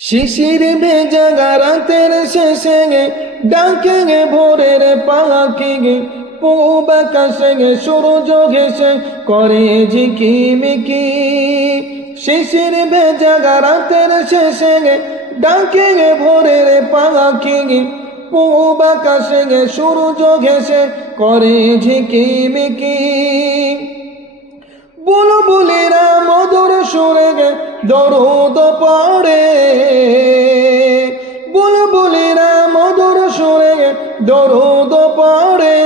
শিশির ভেজা রাতের শেষে গে, ডাকে গে ভোরের পাখি গে? পূব আকাশে গে, সূর্য ঘেসে করে ঝিকিমিকি। শিশির ভেজা রাতের শেষে গে, ডাকে গে ভোরের পাখি গে? পূব আকাশে গে, সূর্য ঘেসে করে ঝিকিমিকি। দরুদ পড়ে, বুলবুলিরা মধুর সুরে দরুদ পড়ে।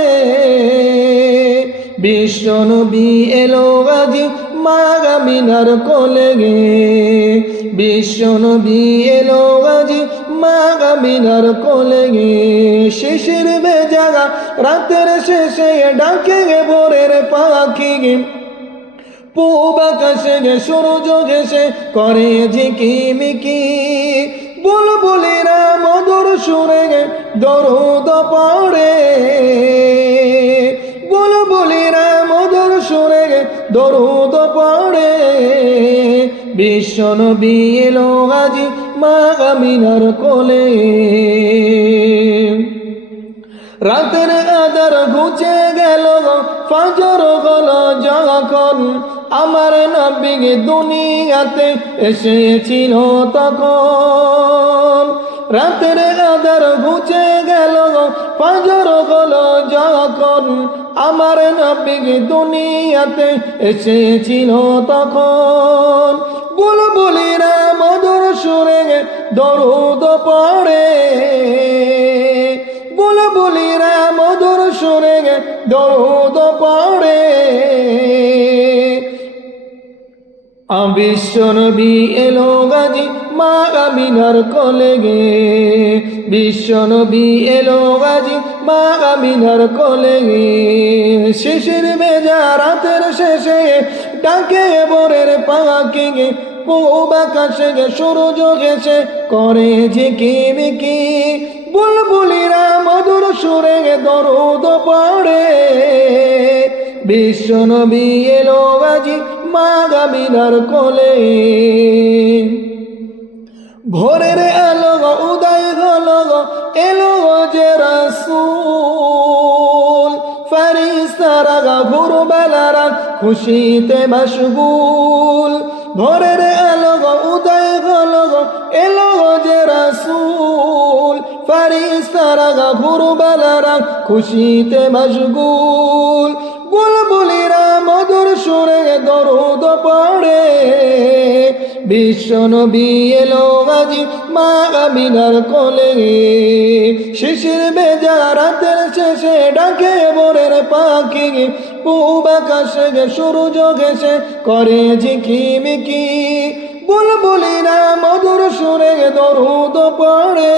বিশ্বনবী এলো আজি মাগামিনার কোলে গে। বিশ্বনবী এলো আজি মাগামিনার কোলে গে। শিশির বেজাগা রাতের শেষে ডাকে গে ভোরের পাখি গে। পূব আকাশে সূর্য ঘেসে করে ঝিকিমিকি বুলবুলিরা মধুর সুরে দরুদ পড়ে। বুলবুলিরা মধুর সুরে দরুদ পড়ে। বিশ্বনবী এলো আজি মা আমিনার কোলে। রাতের আদার ঘুচে গেল ফজর গল যখন আমার নবীগে দুনিয়াতে এসেছিল তখন। রাতের আদার ঘুচে গেল, ফজর গল যখন আমার নবীগে দুনিয়াতে এসেছিল তখন। বুলবুলিরা মধুর সুরে দরুদ পড়ে। বুলবুলিরা মধুর সুরে দরুদ বিশ্বনবী এলো গাজি মা আমিনার কোলে গে বিশ্বনবী এলো গাজি মা আমিনার কোলে গে শিশির বেজা রাতের শেষে ডাকে বরের পাখি গে পূব আকাশে গে সূর্য গেছে করে ঝিকিমিকি বুলবুলিরা মধুর সুরে গে দরুদ পড়ে। বিশ্বনবী এলো আজি মা গামিনার কোলে। ভোরের আলো উদয় হলো এলো যে রাসূল। ফারিস্তারা ভোরবেলারা খুশিতে মশগুল। ভোরের আলো উদয় হলো এলো যে রাসূল। ফারিস্তারা ভোরবেলারা খুশিতে মশগুল। বুলবুলিরা মধুর সুরে দরুদ পড়ে। বিশ্বনবী এলো আজি মা আমিনার কোলে। শিশির বেজা রাতের শেষে ডাকে ভোরের পাখি। পূব আকাশে গে সূর্য ঘেসে করে ঝিকিমিকি বুলবুলিরা মধুর সুরে দরুদ পড়ে।